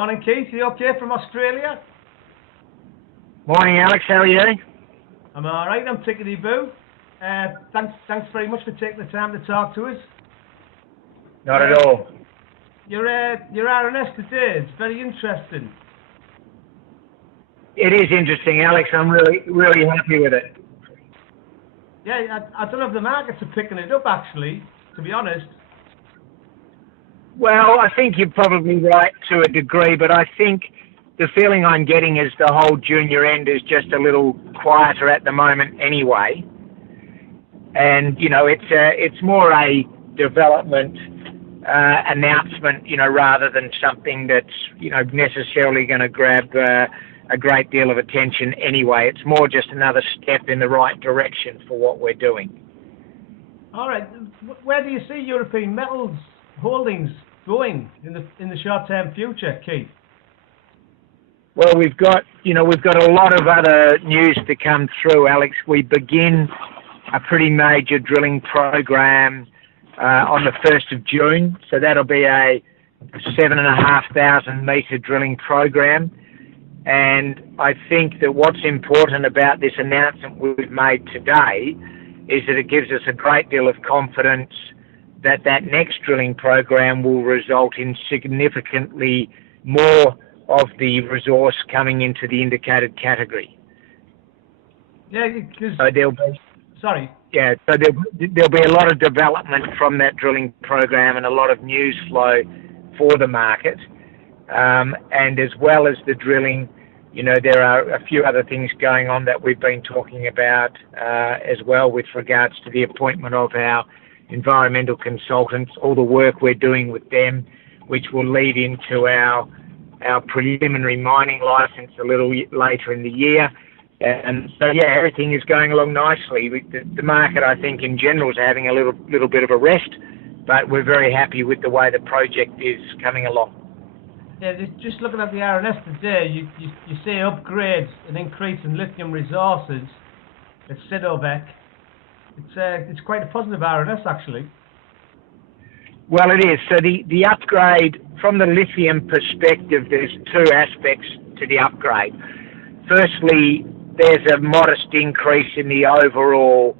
Morning, Keith. You okay from Australia? Morning, Alex. How are you? I'm all right. I'm tickety-boo. Thanks very much for taking the time to talk to us. Not at all. Your RNS today, it's very interesting. It is interesting, Alex. I'm really happy with it. Yeah, I don't know if the markets are picking it up, actually, to be honest. Well, I think you're probably right to a degree, but I think the feeling I'm getting is the whole junior end is just a little quieter at the moment anyway. And, it's more a development announcement, rather than something that's, necessarily going to grab a great deal of attention anyway. It's more just another step in the right direction for what we're doing. All right. Where do you see European metals holdings going in the short-term future, Keith? Well, we've got a lot of other news to come through, Alex. We begin a pretty major drilling program on the 1st of June. So that'll be a 7,500 metre drilling program. And I think that what's important about this announcement we've made today is that it gives us a great deal of confidence that next drilling program will result in significantly more of the resource coming into the indicated category. Yeah, because... So there'll be... Sorry. Yeah, so there'll be a lot of development from that drilling program and a lot of news flow for the market. And as well as the drilling, there are a few other things going on that we've been talking about as well with regards to the appointment of our environmental consultants, all the work we're doing with them, which will lead into our preliminary mining license a little later in the year. And so, yeah, everything is going along nicely. The market, I think, in general is having a little bit of a rest, but we're very happy with the way the project is coming along. Yeah, just looking at the RNS today, you see upgrades, an increase in lithium resources at Cinovec. It's quite a positive RNS, actually. Well, it is. So the upgrade, from the lithium perspective, there's two aspects to the upgrade. Firstly, there's a modest increase in the overall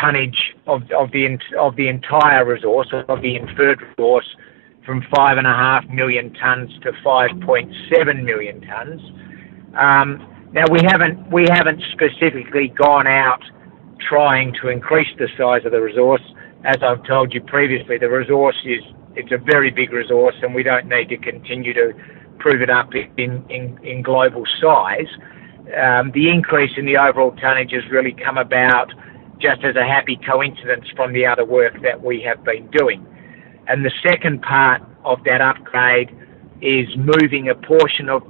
tonnage of the entire resource, of the inferred resource, from 5.5 million tonnes to 5.7 million tonnes. Now we haven't specifically gone out trying to increase the size of the resource. As I've told you previously, the resource it's a very big resource, and we don't need to continue to prove it up in global size. The increase in the overall tonnage has really come about just as a happy coincidence from the other work that we have been doing. And the second part of that upgrade is moving a portion of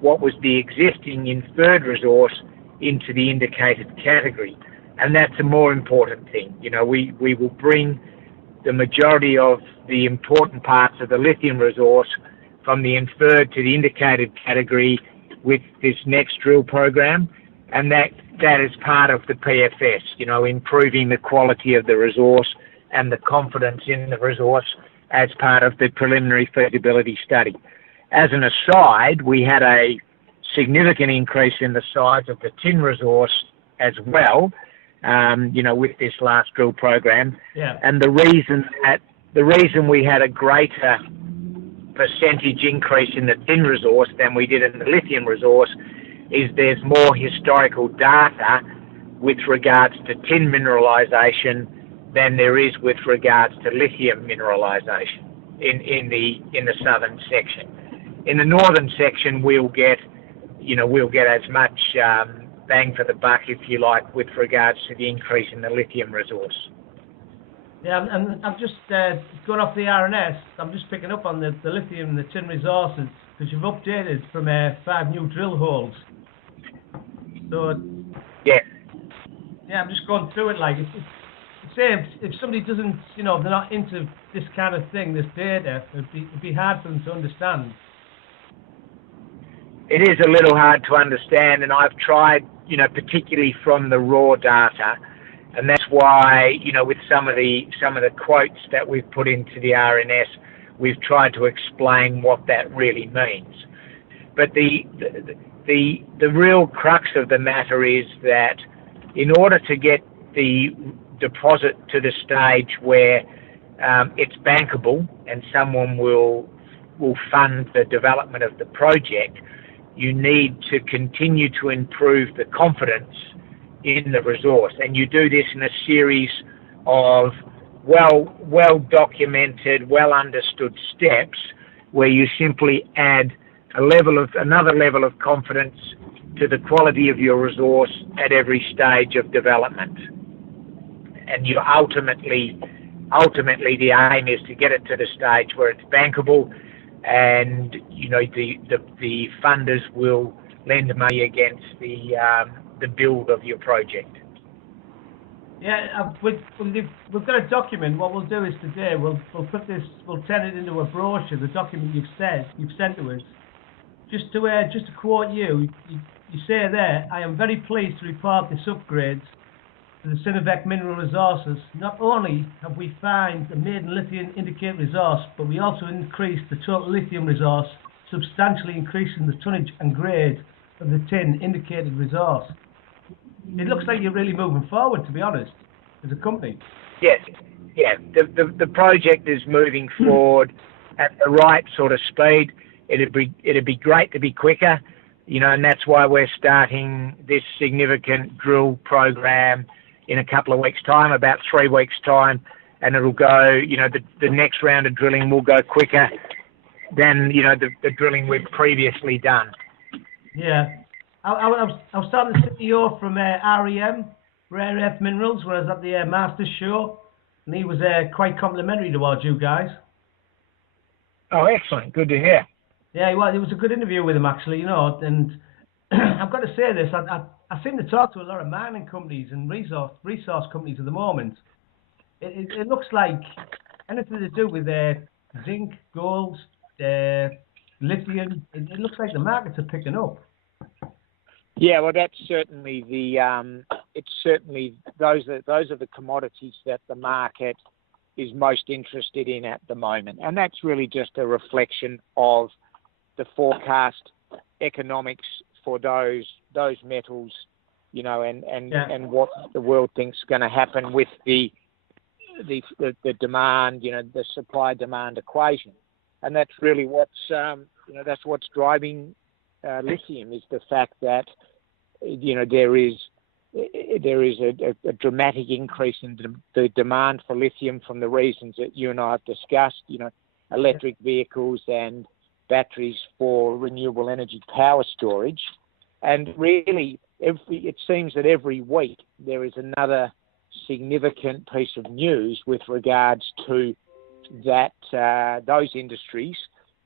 what was the existing inferred resource into the indicated category. And that's a more important thing. We will bring the majority of the important parts of the lithium resource from the inferred to the indicated category with this next drill program, and that is part of the PFS, improving the quality of the resource and the confidence in the resource as part of the preliminary feasibility study. As an aside, we had a significant increase in the size of the tin resource as well, with this last drill program. Yeah. And the reason we had a greater percentage increase in the tin resource than we did in the lithium resource is there's more historical data with regards to tin mineralisation than there is with regards to lithium mineralisation in the southern section. In the northern section, we'll get as much bang for the buck, if you like, with regards to the increase in the lithium resource. Yeah, and I'm just going off the RNS. I'm just picking up on the lithium and the tin resources, because you've updated from 5 new drill holes. So yeah, I'm just going through it like it's same. If somebody doesn't, if they're not into this kind of thing, this data, it'd be hard for them to understand. It is a little hard to understand, and I've tried, particularly from the raw data, and that's why, with some of the quotes that we've put into the RNS, we've tried to explain what that really means. But the real crux of the matter is that in order to get the deposit to the stage where it's bankable and someone will fund the development of the project, you need to continue to improve the confidence in the resource. And you do this in a series of well documented, well understood steps where you simply add another level of confidence to the quality of your resource at every stage of development. And you ultimately the aim is to get it to the stage where it's bankable, and the funders will lend money against the build of your project. Yeah, we've got a document. What we'll do is today we'll turn it into a brochure. The document you've sent to us. Just to quote you say there, I am very pleased to report this upgrade to the Cinovec mineral resources. Not only have we found the maiden lithium indicated resource, but we also increased the total lithium resource, substantially increasing the tonnage and grade of the tin indicated resource. It looks like you're really moving forward, to be honest, as a company. Yes, yeah. The project is moving forward at the right sort of speed. It'd be great to be quicker, and that's why we're starting this significant drill program in a couple of weeks' time, about 3 weeks' time, and it'll go. The next round of drilling will go quicker than the drilling we've previously done. Yeah. I was starting to see you from REM, Rare Earth Minerals, where I was at the Masters show, and he was quite complimentary towards you guys. Oh, excellent. Good to hear. Yeah, well, it was a good interview with him, actually, and I've got to say this, I seem to talk to a lot of mining companies and resource companies at the moment. It looks like anything to do with zinc, gold, lithium, it looks like the markets are picking up. Yeah, well, that's certainly it's certainly those are the commodities that the market is most interested in at the moment, and that's really just a reflection of the forecast economics for those metals, and what the world thinks is going to happen with the demand, the supply demand equation, and that's really what's driving lithium, is the fact that there is a dramatic increase in the demand for lithium from the reasons that you and I have discussed, electric vehicles and batteries for renewable energy power storage. And really, it seems that every week there is another significant piece of news with regards to that those industries,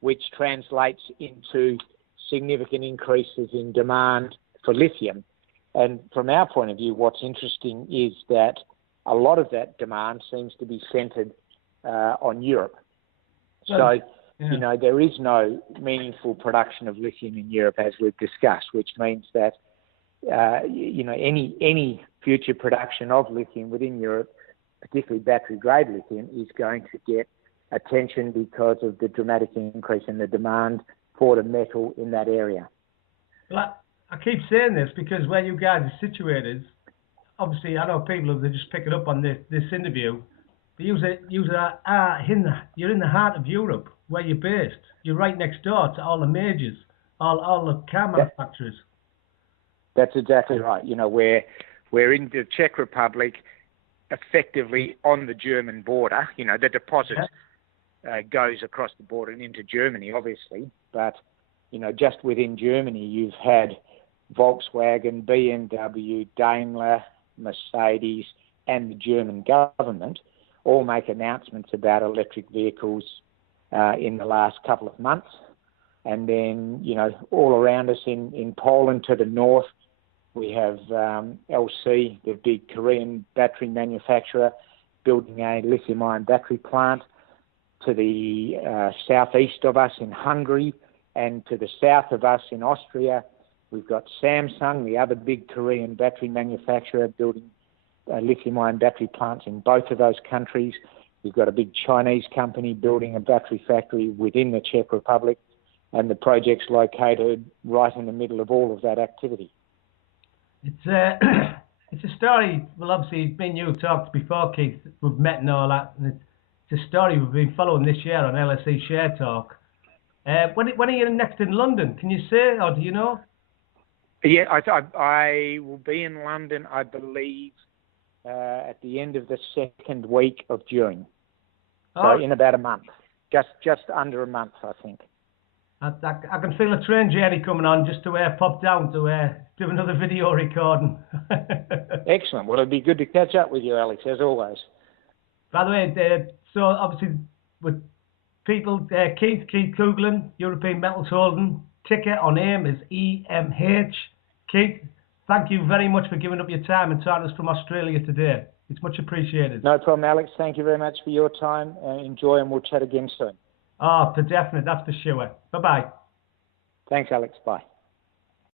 which translates into significant increases in demand for lithium. And from our point of view, what's interesting is that a lot of that demand seems to be centred on Europe. So, there is no meaningful production of lithium in Europe, as we've discussed, which means that, any future production of lithium within Europe, particularly battery-grade lithium, is going to get attention because of the dramatic increase in the demand for the metal in that area. Well, I keep saying this because where you guys are situated, obviously I know people are just picking up on this interview, but you're in the heart of Europe, where you're based. You're right next door to all the majors, all the car manufacturers. That's exactly right. We're in the Czech Republic, effectively on the German border. The deposit goes across the border and into Germany, obviously, but just within Germany, you've had Volkswagen, BMW, Daimler, Mercedes, and the German government all make announcements about electric vehicles in the last couple of months. And then, all around us in Poland to the north, we have LSE, the big Korean battery manufacturer, building a lithium-ion battery plant. To the southeast of us in Hungary, and to the south of us in Austria, we've got Samsung, the other big Korean battery manufacturer, building lithium-ion battery plants in both of those countries. You've got a big Chinese company building a battery factory within the Czech Republic, and the project's located right in the middle of all of that activity. It's it's a story. Well, obviously, me and you talked before, Keith. We've met and all that, and it's a story we've been following this year on LSE Share Talk. When are you next in London? Can you say, or do you know? Yeah, I will be in London, I believe, at the end of the second week of June. So in about a month, just under a month, I think. I can feel a train journey coming on just to pop down to do another video recording. Excellent. Well, it'd be good to catch up with you, Alex, as always. By the way, so obviously with people, Keith Coughlan, European Metals Holding, ticker on AIM is EMH. Keith, thank you very much for giving up your time and talking to us from Australia today. It's much appreciated. No problem, Alex. Thank you very much for your time. Enjoy, and we'll chat again soon. Oh, for definite, that's for sure. Bye-bye. Thanks, Alex. Bye.